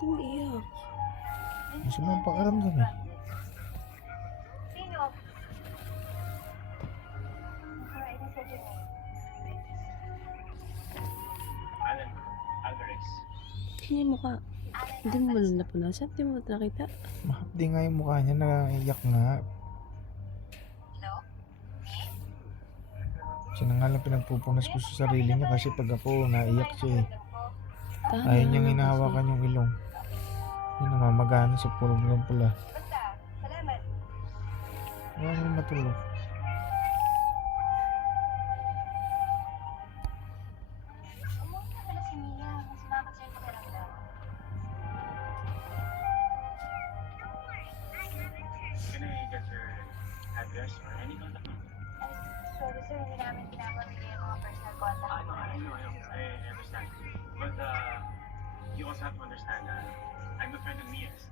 Ba't umiiyak? Gusto mo ang pakiramdam eh. Sino? Alright, I said your name. Alan Alvarez. Sino yung mukha? Hindi mo man napunasan? Hindi mo nakita? Mahapdi nga yung mukha niya, naiyak nga. Hello? Siya na nga lang pinagpupunas ko sa sarili niya kasi pag ako naiyak siya eh. Tahan Ayaw na niyang lang hinahawakan yung ilong. Yung namamagana sa pulog ng pula. Basta, salamat. Wala naman matulog. Umuwi na pala si Mia. Sumapat sa'yo pakiramdam. Can I get your address or any contact number? Sorry sir, hindi namin pinapamigay ang mga personal contact. I know. I understand. But you also have to understand I'm a friend of Mia's.